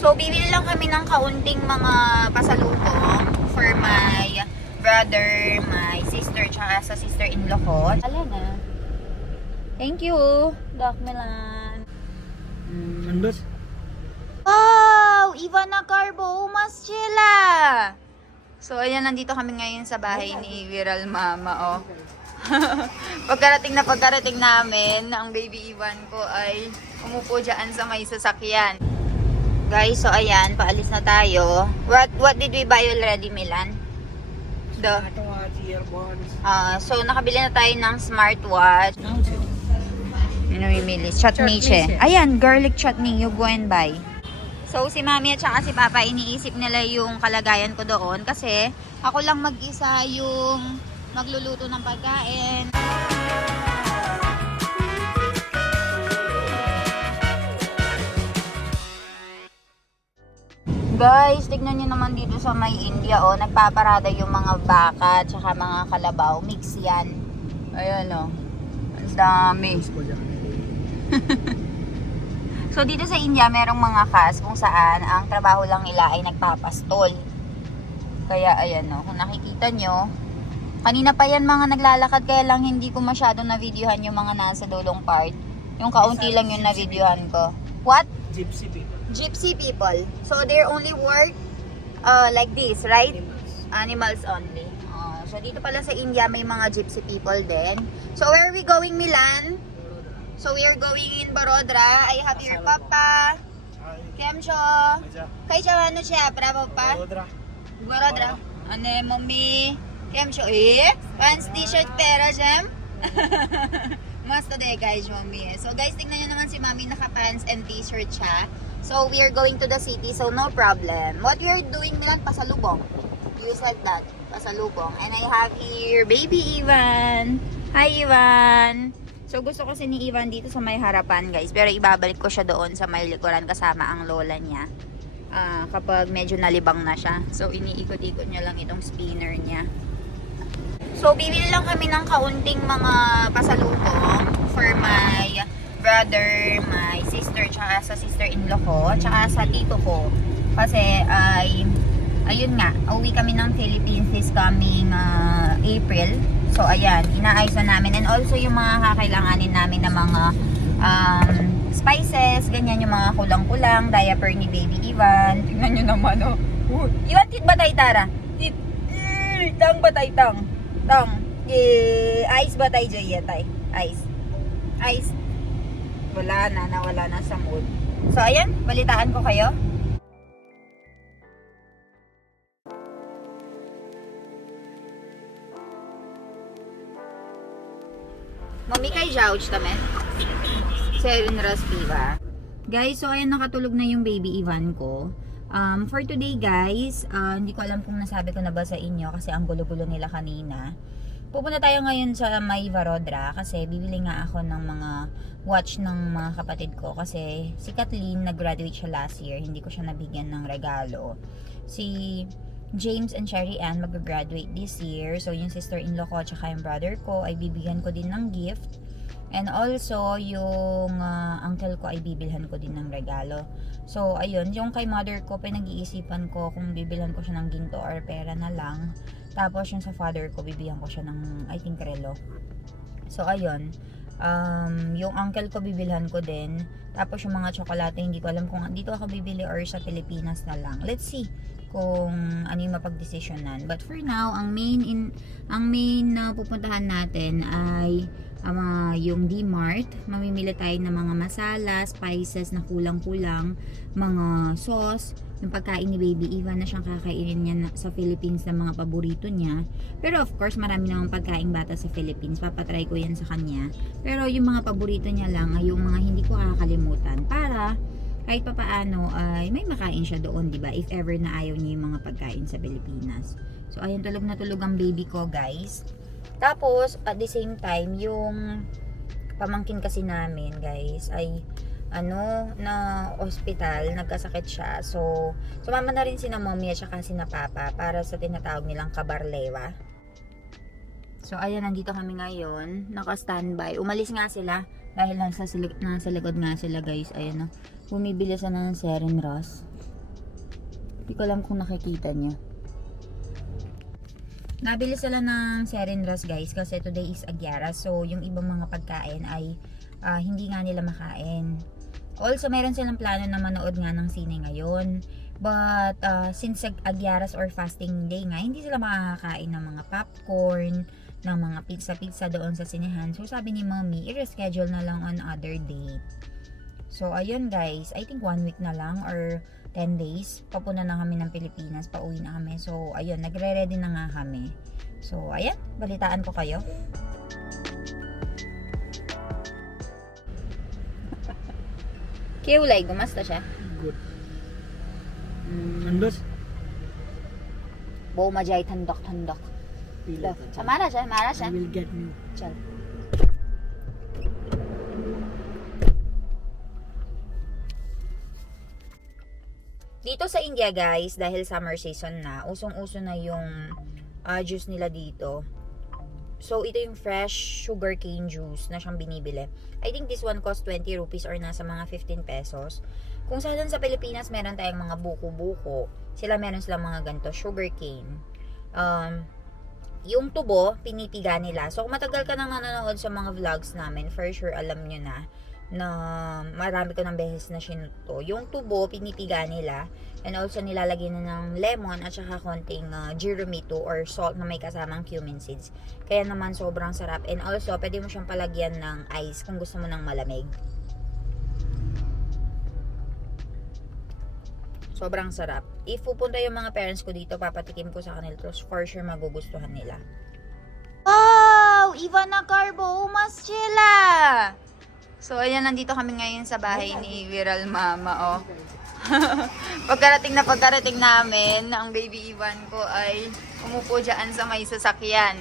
So, bibili lang kami ng kaunting mga pasalubong for my brother, my sister, tsaka sa sister-in-law ko. Ala na. Thank you, Doc Milan. Andot. Wow! Ivana Carbo, umas chila! So, ayan, nandito kami ngayon sa bahay ni Viral Mama, oh. pagkarating namin, ang baby Ivan ko ay umupo dyan sa may sasakyan. Guys, so ayan, paalis na tayo. What did we buy already, Milan? So, nakabili na tayo ng smartwatch. Namimili. Chutney. Ayan, garlic chutney. You go and buy. So, si Mami at saka si Papa, iniisip nila yung kalagayan ko doon. Kasi, ako lang mag-isa yung magluluto ng pagkain. Guys, tignan nyo naman dito sa may India, oh. Nagpaparada yung mga baka at saka mga kalabaw. Mix yan. Ayan, oh. Ang dami. So, dito sa India, merong mga caste kung saan ang trabaho lang nila ay nagpapastol. Kaya, ayan, oh. Kung nakikita nyo, kanina pa yan mga naglalakad, kaya lang hindi ko masyado na-videohan yung mga nasa dulong part. Yung kaunti lang yung na-videohan ko. What? Gypsy people. Gypsy people. So, they only work like this, right? Animals only. So, dito pala sa India, may mga gypsy people din. So, where are we going, Milan? So, we are going in Barodra. I have your papa. Kemcho. Kay siya, ano siya? Para papa? Barodra. Ano, mommy? Kemcho. Pants, t-shirt, pera, jam? Masta de, guys, mommy. So, guys, tingnan nyo naman si mommy naka-pants and t-shirt siya. So, we are going to the city, so no problem. What we are doing, Milan, pasalubong. You said that, pasalubong. And I have here, baby Ivan. Hi, Ivan. So, gusto ko ni Ivan dito sa may harapan, guys. Pero ibabalik ko siya doon sa may likuran kasama ang lola niya. Kapag medyo nalibang na siya. So, iniikot-ikot niya lang itong spinner niya. So, bibili lang kami ng kaunting mga pasalubong for my brother, my sister, tsaka sa sister-in-law ko, tsaka sa tito ko. Kasi ayun nga, uwi kami ng Philippines this coming April. So ayan, inaayos na namin. And also yung mga kakailanganin namin na mga spices, ganyan, yung mga kulang-kulang, diaper ni baby Ivan. Tingnan nyo naman, oh. Iwan, tit batay tara? Tit, tang batay tang. Tang, ice batay jayetay. Ice. Wala na, nawala na sa mood. So, ayan, balitaan ko kayo. Mami kay Jouch tamen. Seven Raspiva. Guys, so ayan, nakatulog na yung baby Ivan ko. For today, guys, hindi ko alam kung nasabi ko na ba sa inyo kasi ang gulo-gulo nila kanina. Pupunta tayo ngayon sa may Barodra kasi bibili nga ako ng mga watch ng mga kapatid ko kasi si Kathleen nag-graduate siya last year, hindi ko siya nabigyan ng regalo. Si James and Sherry Ann mag-graduate this year, so yung sister-in-law ko at yung brother ko ay bibigyan ko din ng gift. And also, yung uncle ko ay bibilhan ko din ng regalo. So, ayun, yung kay mother ko, pinag-iisipan ko kung bibilhan ko siya ng ginto or pera na lang. Tapos, yung sa father ko, bibigyan ko siya ng, I think, relo. So, ayun. Yung uncle ko, bibilhan ko din. Tapos, yung mga tsokolate, hindi ko alam kung dito ako bibili or sa Pilipinas na lang. Let's see kung ano yung mapag-desisyonan. But for now, ang main na pupuntahan natin ay yung D-Mart. Mamimili tayo ng mga masala, spices na kulang-kulang, mga sauce, yung pagkain ni baby Ivan na siyang kakainin niya sa Philippines na mga paborito niya. Pero of course, marami namang pagkain bata sa Philippines. Papatry ko yan sa kanya. Pero yung mga paborito niya lang ay yung mga hindi ko kakalimutan para kahit papaano ay may makain siya doon, di ba? If ever na ayaw niya yung mga pagkain sa Pilipinas. So ayun, tulog na tulog ang baby ko, guys. Tapos at the same time, yung pamangkin kasi namin, guys, ay na hospital, nagkasakit siya. So sumama na rin sina mommy at saka sina papa para sa tinatawag nilang kabarlewa. So ayan, nandito kami ngayon, naka-standby. Umalis nga sila dahil nasa likod nga sila, guys. Ayan, bumibili sana ng Seren Ross. Hindi ko alam kung nakikita nyo. Nabili sila ng Serinras guys kasi today is Agyaras. So yung ibang mga pagkain ay hindi nga nila makain. Also meron silang plano na manood nga ng sine ngayon. But since Agyaras or fasting day nga, hindi sila makakakain ng mga popcorn, ng mga pizza doon sa sinehan. So sabi ni mommy, i-reschedule na lang on other date. So ayun guys, I think 1 week na lang or 10 days, papunta na kami ng Pilipinas, pauwi na kami. So, ayun, nagre-ready na nga kami. So, ayan, balitaan ko kayo. Kiulay, gumasta siya? Good. Andot? Bo majay tandok. Pila. Mara siya. I will get you. Chal. Dito sa India guys, dahil summer season na, usong-uso na yung juice nila dito. So, ito yung fresh sugarcane juice na siyang binibili. I think this one cost 20 rupees or nasa mga 15 pesos. Kung saan sa Pilipinas, meron tayong mga buko-buko. Meron silang mga ganito, sugarcane. Yung tubo, pinipiga nila. So, kung matagal ka nang nanonood sa mga vlogs namin, for sure alam nyo na marami ko ng beses na sinuto. Yung tubo, pinipiga nila. And also, nilalagyan na ng lemon at saka konting jirumito or salt na may kasamang cumin seeds. Kaya naman, sobrang sarap. And also, pwede mo siyang palagyan ng ice kung gusto mo ng malamig. Sobrang sarap. If pupunta yung mga parents ko dito, papatikim ko sa kanila. For sure, magugustuhan nila. Wow! Ivana Carbo, umas sila! So, ayan, nandito kami ngayon sa bahay ni Viral Mama, oh. pagkarating namin, ang baby Ivan ko ay umupo dyan sa may sasakyan.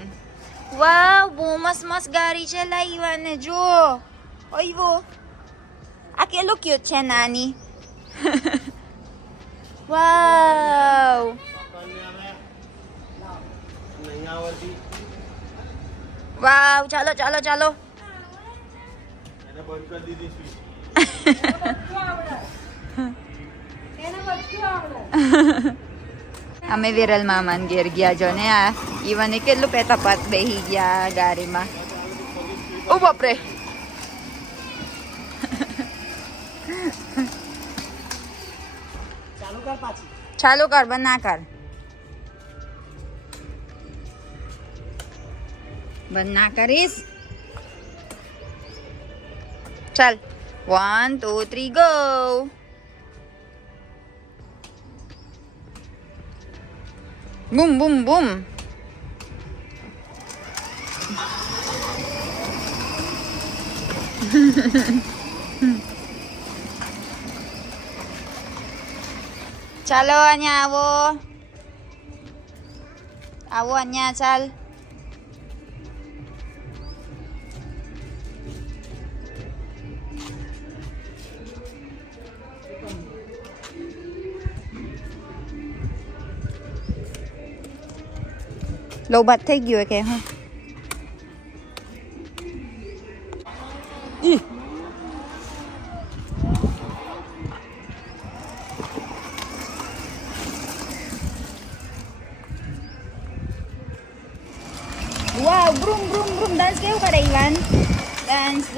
Wow! Bumas-mas gari siya la, Ivan na jo. Oy, bo. Aki, look cute siya, nani. Wow! Wow! Chalo. Hame Viral Maman गिर गया जो ने इवन के लुपेटा पत बेही गया गाड़ी में ओ बाप रे चालू कर बंद ना कर बंद ना करिस चल 1 2 3 go boom boom boom चलो अन्या आवो अन्या चल Low bat થઈ ગયો કે હા Wow, brum brum brum dance kayo kada Ivan. Dance.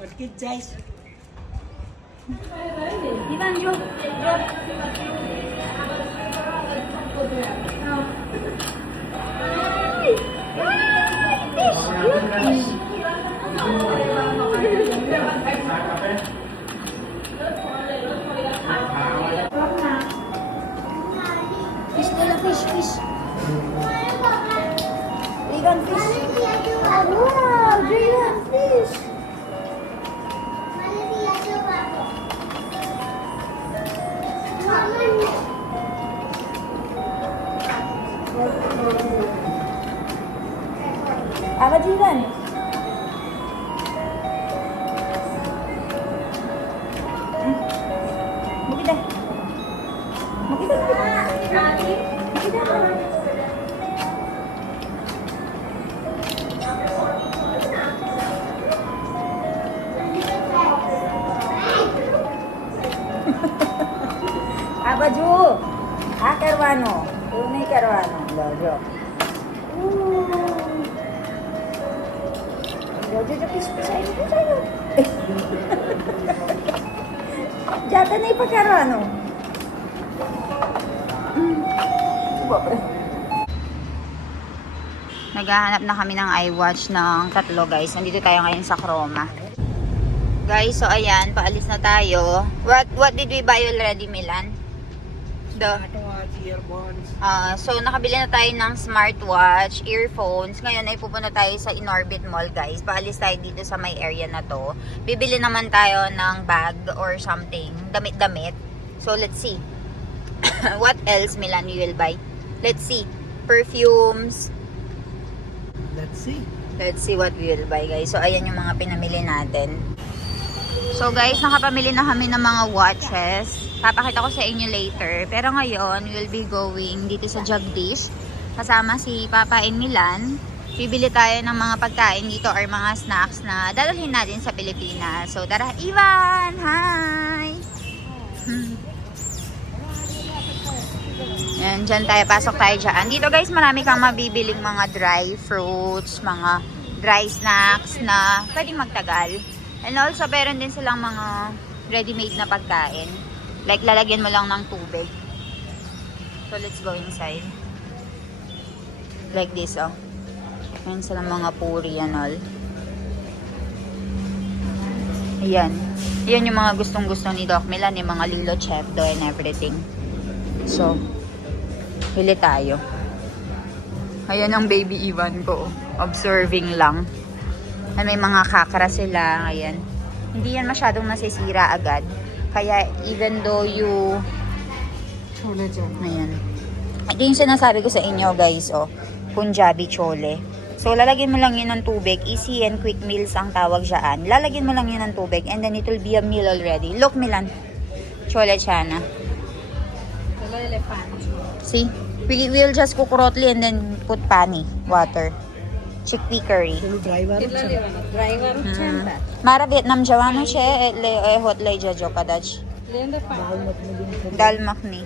Orchid guys. Ivan, yo. Fish nila, fish. Dragon fish. Wow, dragon fish. Apa jiran? Makita. बाजू हा करवानो तू नहीं करवानो लो जो जो जो किस जाता नहीं pa करवानो Naghahanap na kami ng iWatch ng tatlo guys. Nandito tayo ngayon sa Chroma. Guys, so ayan, paalis na tayo. What did we buy already, Milan? Smartwatch, earphones. So nakabili na tayo ng smartwatch, earphones. Ngayon ay pupunta tayo sa Inorbit Mall, guys. Paalis tayo dito sa may area na to. Bibili naman tayo ng bag or something, damit-damit. So let's see. What else, Milan, we will buy? Let's see. Perfumes. Let's see what we will buy, guys. So ayan yung mga pinamili natin. So guys, nakapamili na kami ng mga watches. Papakita ko sa inyo later. Pero ngayon, we'll be going dito sa Jagdish. Kasama si Papa and Milan. Bibili tayo ng mga pagkain dito or mga snacks na dadalhin natin sa Pilipinas. So tara, Ivan! Hi! Yan, dyan tayo. Pasok tayo dyan. Dito guys, marami kang mabibiling mga dry fruits, mga dry snacks na pwedeng magtagal. And also, meron din silang mga ready-made na pagkain. Like, lalagyan mo lang ng tubig. So, let's go inside. Like this, oh. Ayan silang mga puri and all. Ayan. Ayan yung mga gustong-gusto ni Doc Milan, yung mga Lilo Chefdo and everything. So, hili tayo. Ayan ang baby Ivan ko. Observing lang. May mga kakara sila. Ayan. Hindi yan masyadong nasisira agad. Kaya even though you... Ayan. Ito yung sinasabi ko sa inyo guys. Oh, Punjabi chole. So lalagyan mo lang yun ng tubig. Easy and quick meals ang tawag dyan. Lalagyan mo lang yun ng tubig. And then it will be a meal already. Look Milan. Chole chana. See? We'll just cook rotli and then put pani, water. Chickpea curry. Mara Vietnam jawano che le hot le jajo kadach. Dal makhni.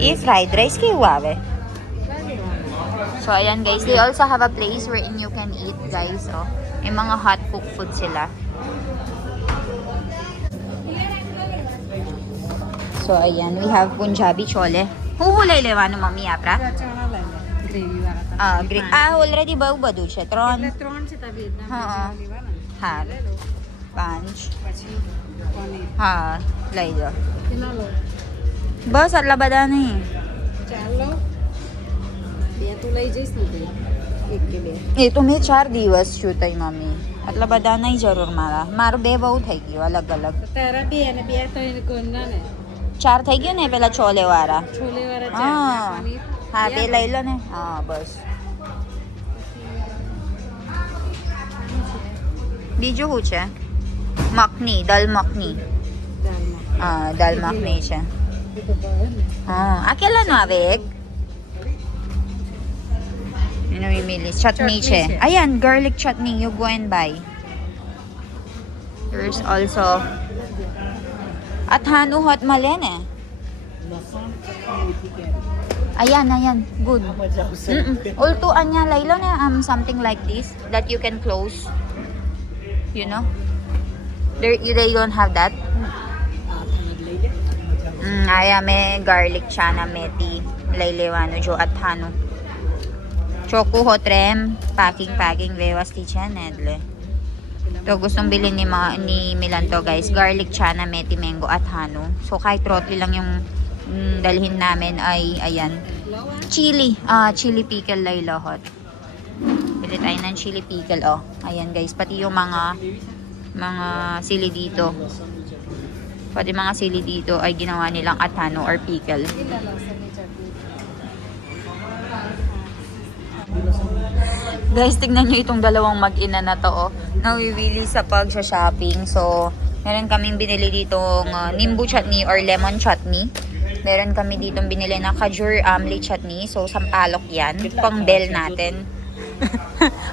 E fried rice ki huave. So ayan guys, they also have a place wherein you can eat guys. Oh, may mga hot cooked food sila. So ayan, we have Punjabi chole. Huhulay લેવાનું મમ્મી આપરા. Already બહુ બધું છે. ત્રણ હા 5 હા લઈ જાઓ. બસ આટલા બધા નહીં. એ તો મેં 4 દિવસ છું તઈ મમ્મી. આટલા બધા નહીં જરૂર મારા. મારું 2 બહુ થઈ ગયું અલગ અલગ. 4 થઈ ગયું ને પેલા છોલે વાળા. હા તે લઈ લો ને. હા બસ. બીજું શું છે? મખની, દાલ મખની. દાલ મખની છે. આ કેટલાનું આવે એક? એનું મિલી ચટણી છે. Ayan, garlic chutney. You go and buy. There's also Athanu hot mali ne. Ayan. Good. Ultuan niya laylo na something like this that you can close. You know? They don't have that. Aya may garlic chana meti laylewano jo athanu. Choco hot rem packing vevasti chanedle. Ito gustong bilhin ni Milan to guys. Garlic chana, meti mango at hano. So kahit rotli lang yung dalhin namin ay ayan. Chili. Chili pickle lay lahot. Bili tayo ng chili pickle. Oh. Ayan guys. Pati yung mga sili dito. Pati mga sili dito ay ginawa nilang athano or pickle. Guys, tignan nyo itong dalawang mag-ina na to, oh. Nawiwili sa pag-shopping. So, meron kaming binili ditong nimbu chutney or lemon chutney. Meron kami ditong binili na kajur amli chutney. So, sampalok yan. Pang bell natin.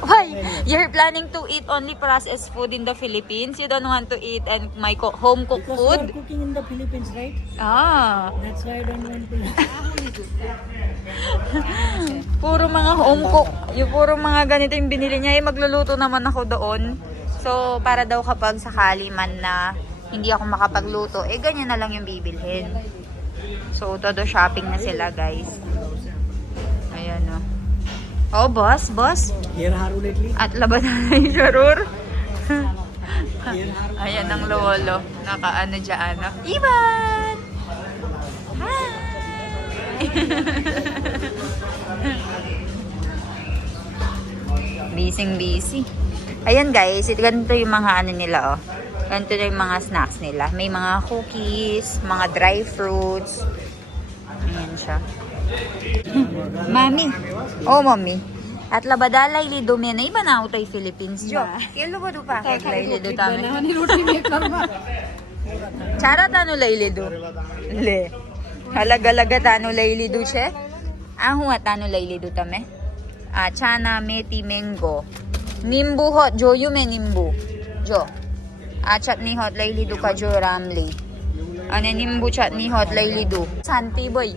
Why? You're planning to eat only processed food in the Philippines? You don't want to eat and my home cooked Because we are food? cooking in the Philippines, right? Ah. That's why I don't want to. Puro mga home cook. Yung puro mga ganito yung binili niya. Magluluto naman ako doon. So, para daw kapag sakali man na hindi ako makapagluto, ganyan na lang yung bibilhin. So, todo shopping na sila, guys. Ayan, o. Oh, boss. Here haru lately. At laban na yung Sharur. Here haru. Ayan ang lolo. Nakaano dyan. Ivan! Hi! Busy. Ayan guys, ganito yung mga ano nila, oh. Ganito yung mga snacks nila. May mga cookies, mga dry fruits. Ayan siya. Mami. Oh, mami. At labadalay lido me na iba na utay Philippines jo. Kilo ba do pa kay lido tame. Chara tano lay lido. Le. Halaga-laga tano lay lido che. Ahu tano lay lido tame. Chana meti mango. Nimbu hot jo yume nimbu. Jo. Chutney hot lay lido ka jo ramli. Ane nimbu chutney hot lay lido. Santi boy.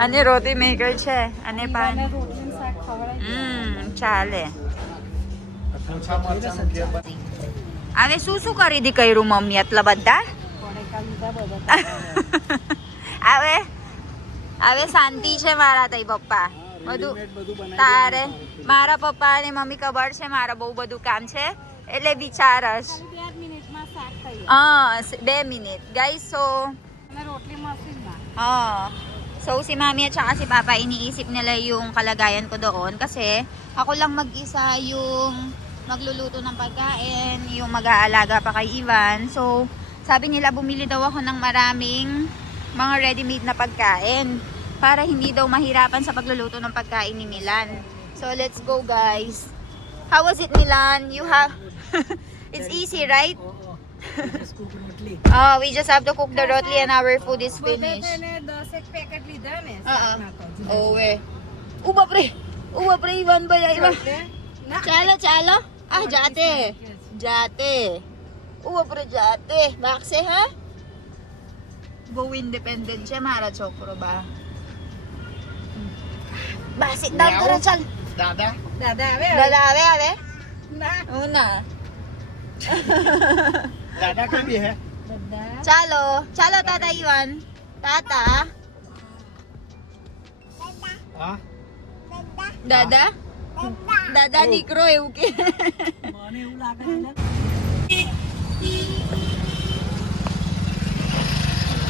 Ane roti maker che. Ane pan. Chale. Ane susu kari di kay rumami at labad da? Ave santi che mara tay papa. Madu tare mara papa ne mami kabar che mara bau badu kam che. Ele bicharas. 2 minute. Guys, so so si mami at saka si papa iniisip nila yung kalagayan ko doon kasi ako lang mag-isa yung magluluto ng pagkain, yung mag-aalaga pa kay Ivan. So sabi nila bumili daw ako ng maraming mga ready-made na pagkain para hindi daw mahirapan sa pagluluto ng pagkain ni Milan. So let's go guys. How was it, Milan? You have it's easy, right? Just cook rotli. Oh, we just have to cook the rotli and our food is finished. Owe. Uba pre, Ivan ba ya Ivan? Chalo. Jate. Uba pre jate. Bakse ha? Go independent siya mara chokro ba? Basit daw tara chal. Dada. Dalawe. Una. Dada का भी है. Chalo tata Ivan. Tata. हाँ. Dada? Dada Negro eh, okay. माने उला कर.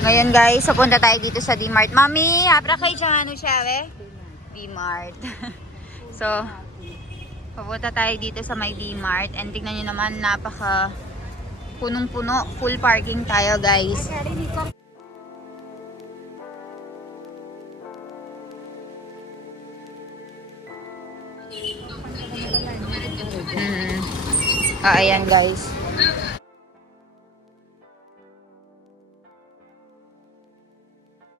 Ngayon guys, papunta tayo dito sa D-Mart. Mami, abra kay dyan, ano siya, we? D-Mart. So, papunta tayo dito sa may D-Mart. And tingnan nyo naman, napaka punong-puno. Full parking tayo, guys. Ayan guys.